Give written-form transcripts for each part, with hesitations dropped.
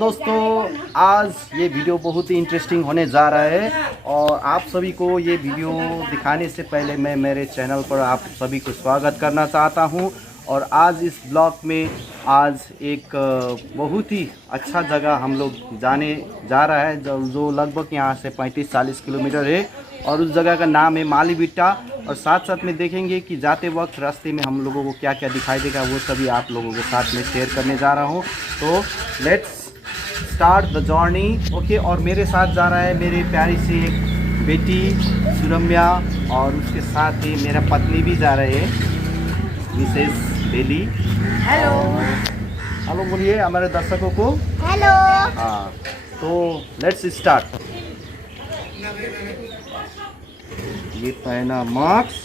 दोस्तों, आज ये वीडियो बहुत ही इंटरेस्टिंग होने जा रहा है और आप सभी को ये वीडियो दिखाने से पहले मैं मेरे चैनल पर आप सभी को स्वागत करना चाहता हूँ। और आज इस ब्लॉग में आज एक बहुत ही अच्छा जगह हम लोग जाने जा रहा है जो लगभग यहाँ से 35-40 किलोमीटर है और उस जगह का नाम है मालीबिट्टा। और साथ साथ में देखेंगे कि जाते वक्त रास्ते में हम लोगों को क्या क्या दिखाई देगा, वो सभी आप लोगों के साथ में शेयर करने जा रहा हूँ। तो let's start the journey. Okay, और मेरे साथ जा रहा है मेरी प्यारी सी एक बेटी सुरम्या और उसके साथ ही मेरा पत्नी भी जा रहे हैं, मिसेस बेली। हेलो हेलो बोलिए हमारे दर्शकों को। हेलो। हाँ, तो लेट्स स्टार्ट। ये पहना मास्क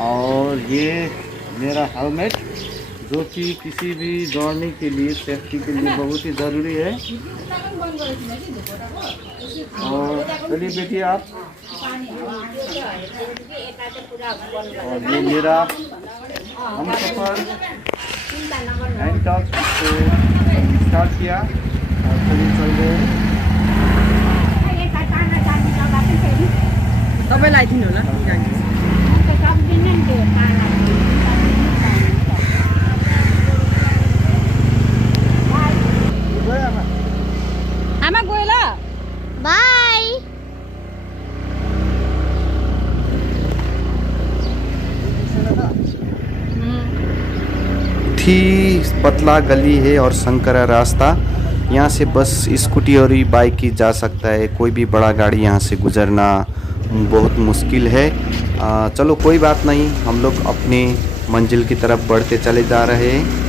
और ये मेरा हेलमेट जो कि किसी भी दौड़ने के लिए सेफ्टी के लिए बहुत ही ज़रूरी है। और चलिए बेटी आप, और ये मेरा हम सफ़र हैंड टॉक को स्टार्ट किया और चलिए चल गए। तपाईलाई दिनु होला आमा गयो ल बाई। थी पतला गली है और संकरा रास्ता, यहाँ से बस स्कूटी और बाइक ही जा सकता है, कोई भी बड़ा गाड़ी यहाँ से गुजरना बहुत मुश्किल है। चलो कोई बात नहीं, हम लोग अपने मंजिल की तरफ बढ़ते चले जा रहे हैं।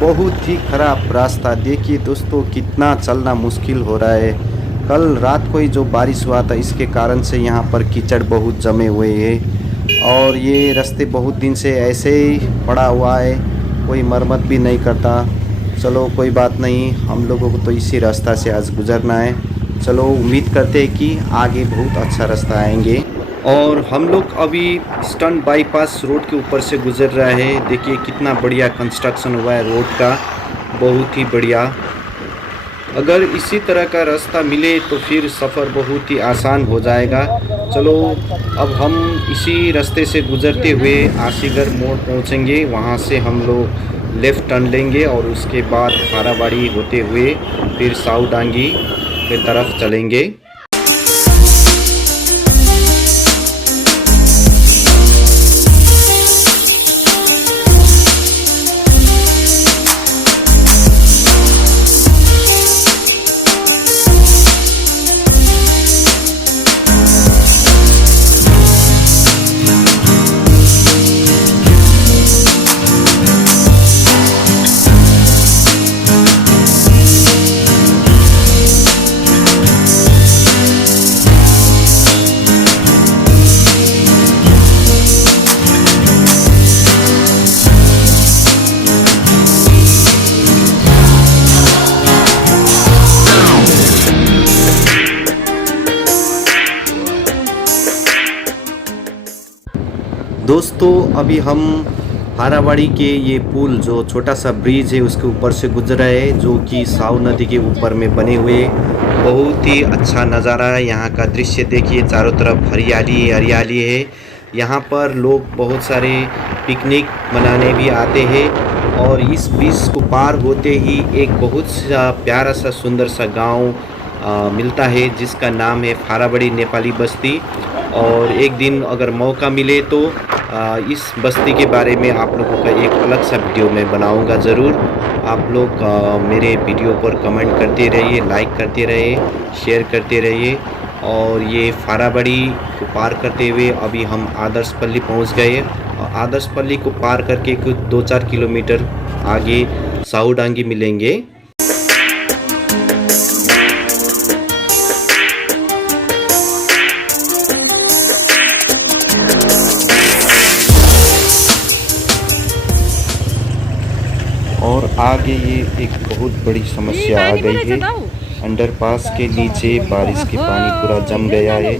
बहुत ही ख़राब रास्ता, देखिए दोस्तों कितना चलना मुश्किल हो रहा है। कल रात को ही जो बारिश हुआ था इसके कारण से यहाँ पर कीचड़ बहुत जमे हुए हैं और ये रास्ते बहुत दिन से ऐसे ही पड़ा हुआ है, कोई मरम्मत भी नहीं करता। चलो कोई बात नहीं, हम लोगों को तो इसी रास्ता से आज गुजरना है। चलो उम्मीद करते हैं कि आगे बहुत अच्छा रास्ता आएंगे। और हम लोग अभी ईस्टर्न बाईपास रोड के ऊपर से गुजर रहे हैं। देखिए कितना बढ़िया कंस्ट्रक्शन हुआ है रोड का, बहुत ही बढ़िया। अगर इसी तरह का रास्ता मिले तो फिर सफ़र बहुत ही आसान हो जाएगा। चलो अब हम इसी रास्ते से गुजरते हुए आशीगढ़ मोड़ पहुंचेंगे, वहां से हम लोग लेफ़्ट टर्न लेंगे और उसके बाद खाराबाड़ी होते हुए फिर साउडांगी की तरफ चलेंगे। दोस्तों अभी हम हारावाड़ी के ये पुल जो छोटा सा ब्रिज है उसके ऊपर से गुजर रहे हैं, जो कि साउ नदी के ऊपर में बने हुए। बहुत ही अच्छा नज़ारा है, यहाँ का दृश्य देखिए, चारों तरफ हरियाली हरियाली है। यहाँ पर लोग बहुत सारे पिकनिक मनाने भी आते हैं और इस ब्रिज को पार होते ही एक बहुत सा प्यारा सा सुंदर सा गांव मिलता है जिसका नाम है फाराबड़ी नेपाली बस्ती। और एक दिन अगर मौका मिले तो इस बस्ती के बारे में आप लोगों का एक अलग सा वीडियो मैं बनाऊंगा ज़रूर। आप लोग मेरे वीडियो पर कमेंट करते रहिए, लाइक करते रहिए, शेयर करते रहिए। और ये फाराबड़ी को पार करते हुए अभी हम आदर्शपल्ली पहुंच गए। और आदर्शपल्ली को पार करके कुछ 2-4 किलोमीटर आगे साहूडांगी मिलेंगे। और आगे ये एक बहुत बड़ी समस्या आ गई है। अंडरपास के नीचे बारिश के पानी पूरा जम गया है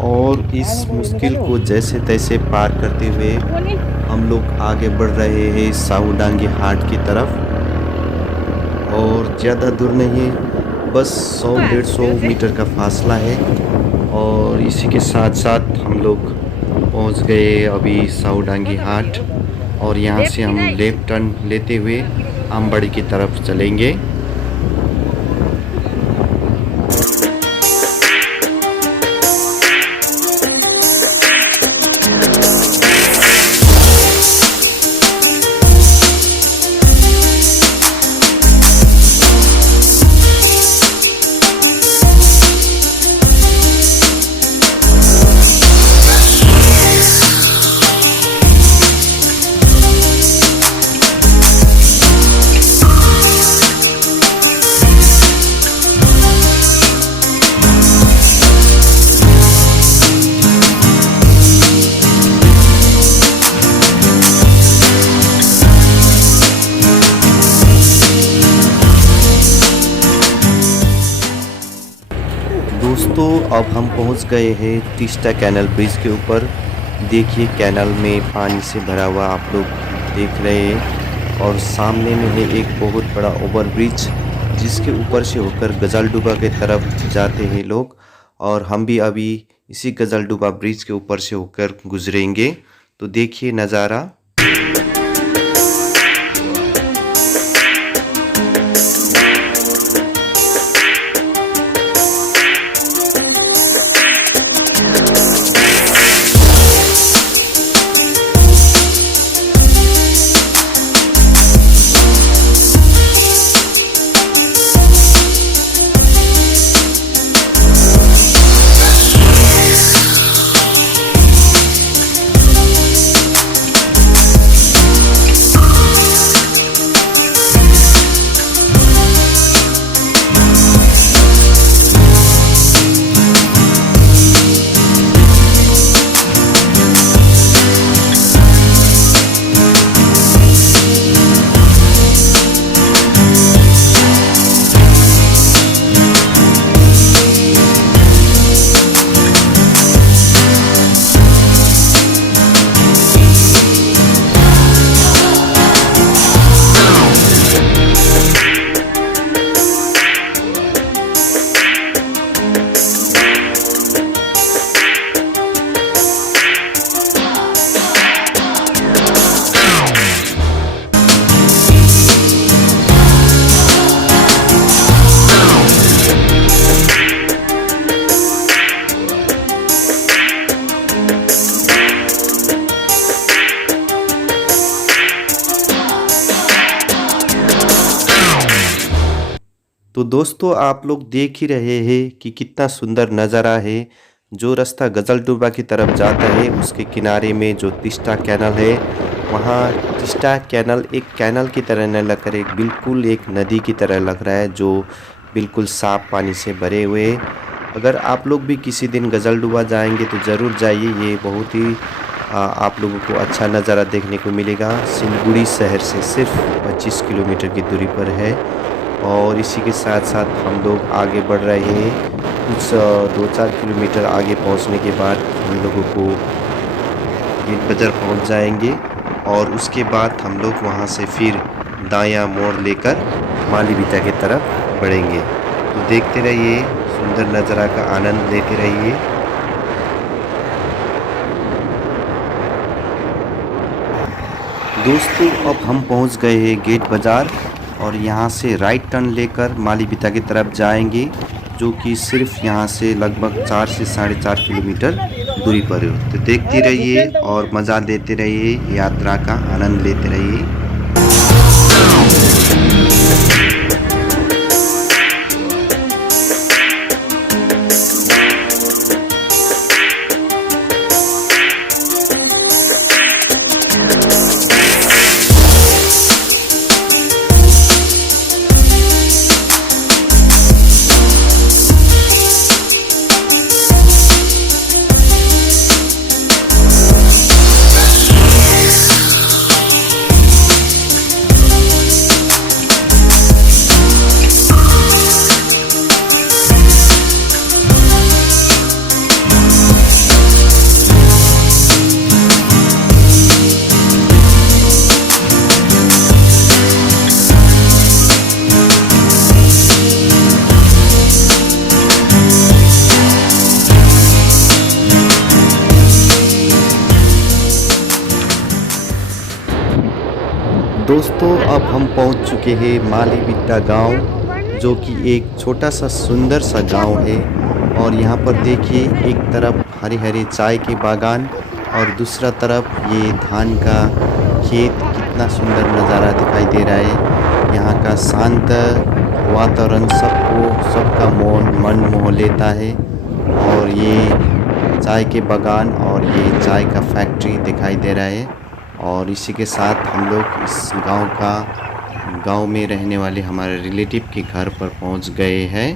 और इस मुश्किल को जैसे तैसे पार करते हुए हम लोग आगे बढ़ रहे हैं साहूडांगी हाट की तरफ। और ज़्यादा दूर नहीं है, बस 100-150 मीटर का फासला है। और इसी के साथ साथ हम लोग पहुंच गए अभी साहूडांगी हाट। और यहाँ से हम लेफ्ट टर्न लेते हुए आमबड़ी की तरफ चलेंगे। दोस्तों अब हम पहुंच गए हैं तीस्ता कैनल ब्रिज के ऊपर। देखिए कैनल में पानी से भरा हुआ आप लोग देख रहे हैं। और सामने में है एक बहुत बड़ा ओवर ब्रिज जिसके ऊपर से होकर गजलडुबा के तरफ जाते हैं लोग। और हम भी अभी इसी गजलडुबा ब्रिज के ऊपर से होकर गुजरेंगे। तो देखिए नज़ारा। तो दोस्तों आप लोग देख ही रहे हैं कि कितना सुंदर नज़ारा है। जो रास्ता गजलडुबा की तरफ जाता है उसके किनारे में जो तीस्ता कैनल है, वहाँ तीस्ता कैनल एक कैनल की तरह न लगकर एक बिल्कुल एक नदी की तरह लग रहा है, जो बिल्कुल साफ पानी से भरे हुए। अगर आप लोग भी किसी दिन गजलडुबा जाएंगे तो ज़रूर जाइए। ये बहुत ही आप लोगों को अच्छा नज़ारा देखने को मिलेगा। सिलगुड़ी शहर से सिर्फ 25 किलोमीटर की दूरी पर है। और इसी के साथ साथ हम लोग आगे बढ़ रहे हैं। कुछ 2-4 किलोमीटर आगे पहुंचने के बाद हम लोगों को गेट बाज़ार पहुंच जाएंगे। और उसके बाद हम लोग वहां से फिर दायां मोड़ लेकर मालीबिता की तरफ बढ़ेंगे। तो देखते रहिए, सुंदर नज़ारा का आनंद लेते रहिए। दोस्तों अब हम पहुंच गए हैं गेट बाज़ार और यहाँ से राइट टर्न लेकर मालीबिता की तरफ जाएंगे, जो कि सिर्फ यहाँ से लगभग 4 से 4.5 किलोमीटर दूरी पर है। तो देखते रहिए और मज़ा लेते रहिए, यात्रा का आनंद लेते रहिए। दोस्तों अब हम पहुंच चुके हैं मालीबिट्टा गांव, जो कि एक छोटा सा सुंदर सा गांव है। और यहाँ पर देखिए, एक तरफ हरे हरे चाय के बागान और दूसरा तरफ ये धान का खेत। कितना सुंदर नज़ारा दिखाई दे रहा है। यहाँ का शांत वातावरण सबका मन मोह लेता है। और ये चाय के बागान और ये चाय का फैक्ट्री दिखाई दे रहा है। और इसी के साथ हम लोग इस गांव में रहने वाले हमारे रिलेटिव के घर पर पहुंच गए हैं।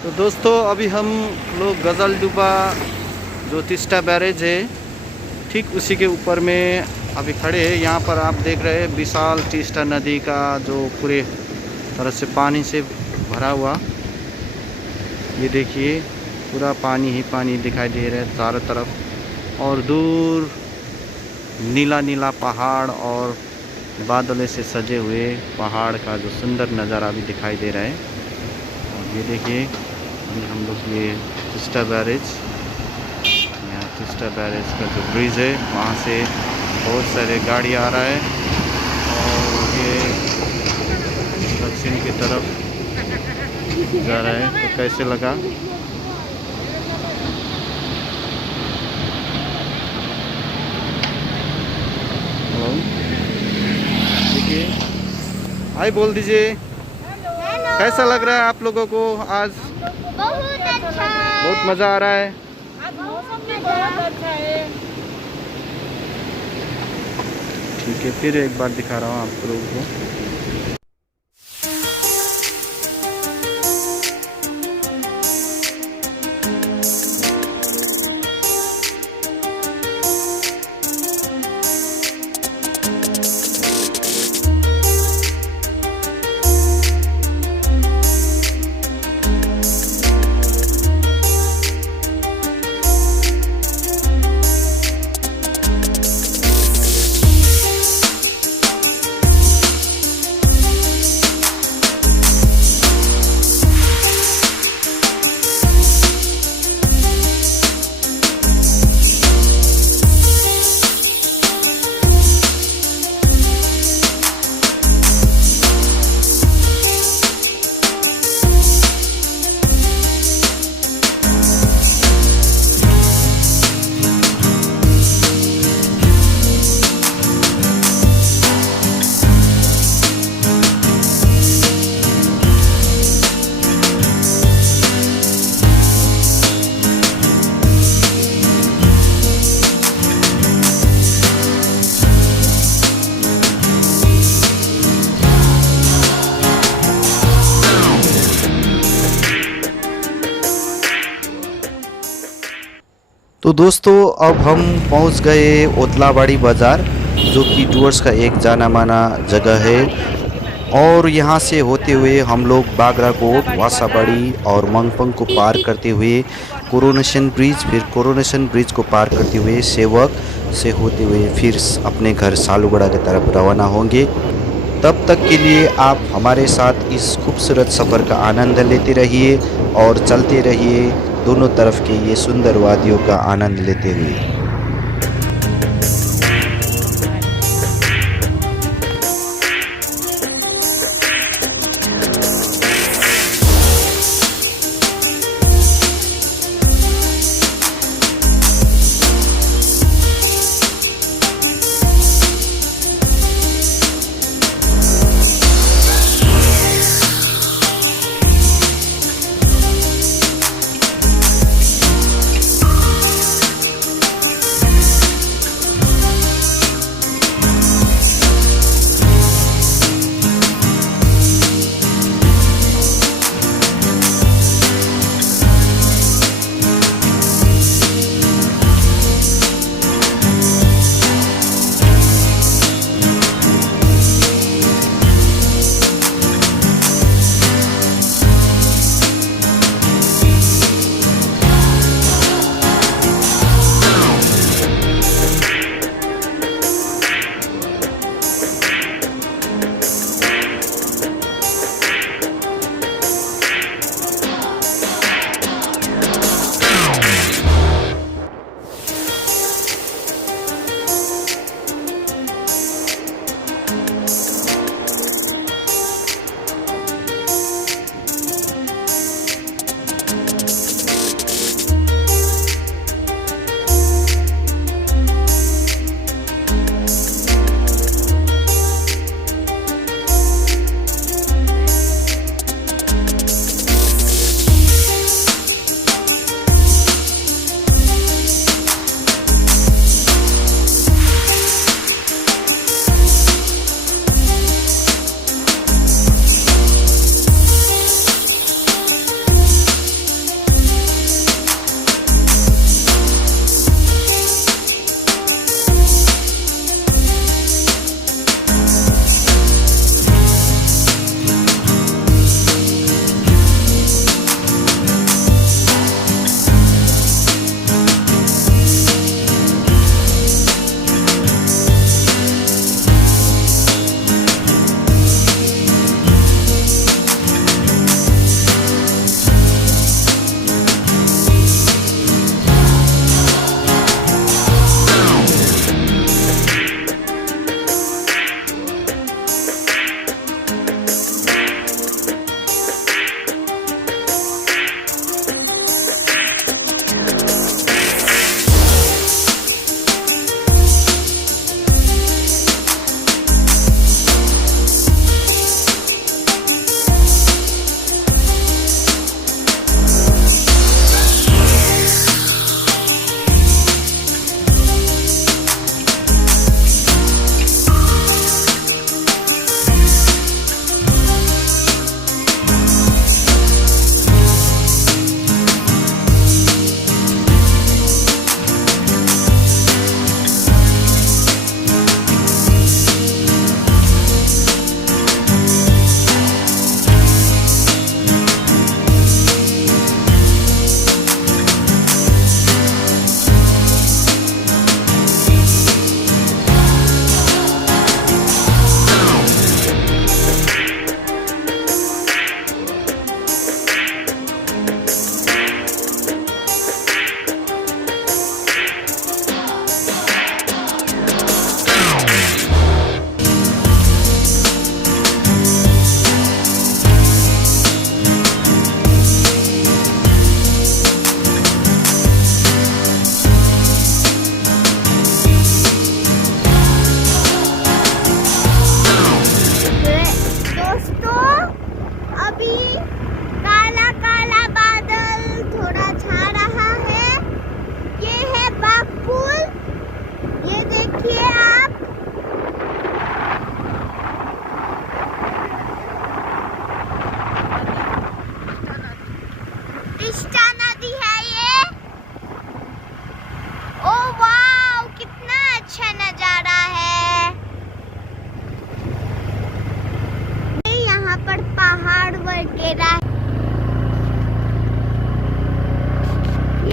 तो दोस्तों अभी हम लोग गजलडुबा जो तीस्ता बैरेज है ठीक उसी के ऊपर में अभी खड़े हैं। यहाँ पर आप देख रहे हैं विशाल तीस्ता नदी का जो पूरे तरह से पानी से भरा हुआ, ये देखिए पूरा पानी ही पानी दिखाई दे रहा है चारों तरफ। और दूर नीला नीला पहाड़ और बादलों से सजे हुए पहाड़ का जो सुंदर नज़ारा भी दिखाई दे रहा है। और ये देखिए हम लोग ये तीस्ता बैरेज, यहाँ तीस्ता बैरेज का जो ब्रिज है वहाँ से बहुत सारे गाड़ी आ रहा है। और ये दक्षिण की तरफ जा रहा है। तो कैसे लगा? देखिए, हाय बोल दीजिए। कैसा लग रहा है आप लोगों को आज? बहुत अच्छा। बहुत मज़ा आ रहा है। आज मौसम भी बहुत अच्छा है। ठीक है, फिर एक बार दिखा रहा हूँ आप लोगों को। तो दोस्तों अब हम पहुंच गए ओतलाबाड़ी बाज़ार, जो कि टूर्स का एक जाना माना जगह है। और यहाँ से होते हुए हम लोग बागराकोट, वासाबाड़ी और मंगपंग को पार करते हुए कोरोनेशन ब्रिज, फिर कोरोनेशन ब्रिज को पार करते हुए सेवक से होते हुए फिर अपने घर सालूगढ़ा की तरफ रवाना होंगे। तब तक के लिए आप हमारे साथ इस खूबसूरत सफ़र का आनंद लेते रहिए और चलते रहिए दोनों तरफ के ये सुंदर वादियों का आनंद लेते हुए।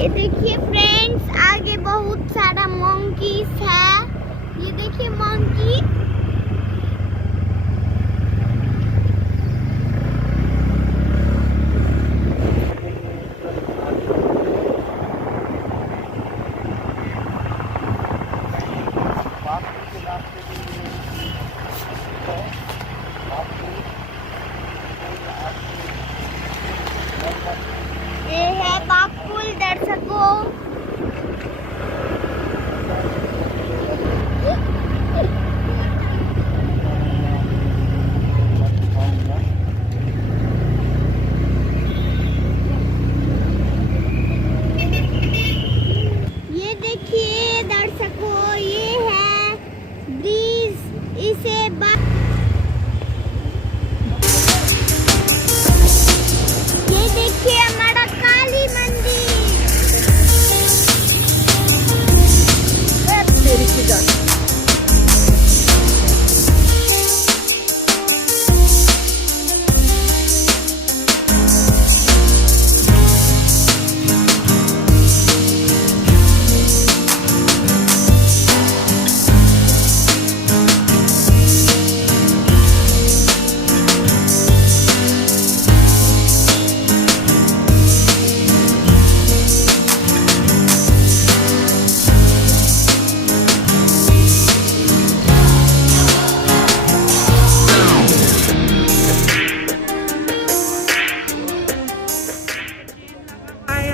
ये देखिए फ्रेंड्स, आगे बहुत सारा मंकीज है। ये देखिए मंकी। ये है बाकुल दर्शकों। ये देखिए दर्शकों, ये है ब्रिज। इसे ये देखिए हमारा काली मंदिर।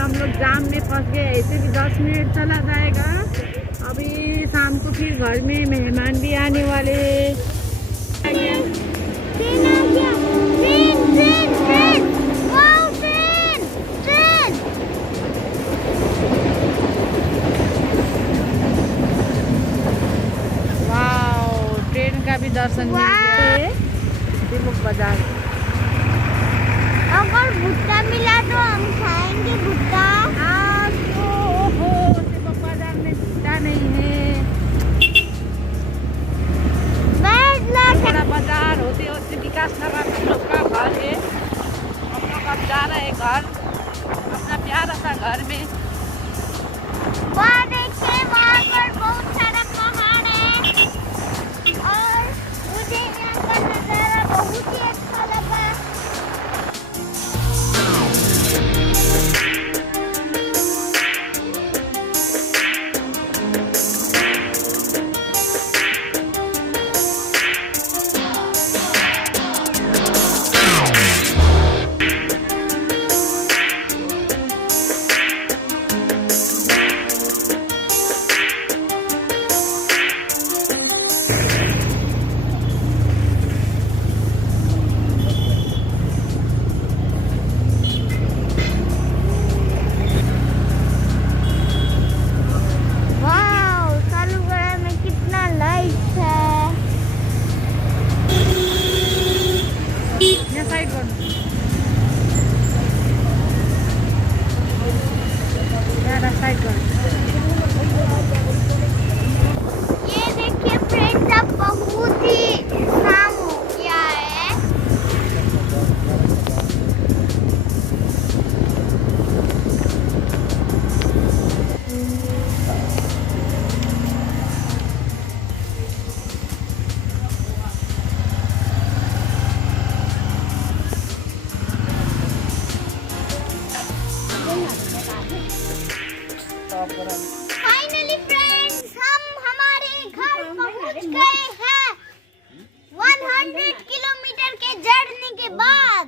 हम लोग जाम में फंस गए। ऐसे भी 10 मिनट चला जाएगा। अभी शाम को फिर घर में मेहमान भी आने वाले हैं। ट्रेन आ गया। Train train train. Wow train train. Wow, train का भी दर्शन मिल गया है। तिलक बाजार। अगर भुट्टा मिला तो हम खाएंगे भुट्टा। आज तो तिलक बाजार में भुट्टा नहीं है। बड़ा बाजार होते होते विकास नगर हम लोग का घर है। हम लोग अब जा रहे हैं घर, अपना प्यारा सा घर में। वहाँ देखिए, वहाँ पर बहुत सारा पहाड़ है और मुझे यहाँ का नजारा बहुत ही अच्छा लगा। ये देखिए फ्रेंड्स, अब बहुत ही शाम हो गया है। फाइनली फ्रेंड्स, हम हमारे घर पहुंच गए हैं 100 किलोमीटर के जर्नी के बाद।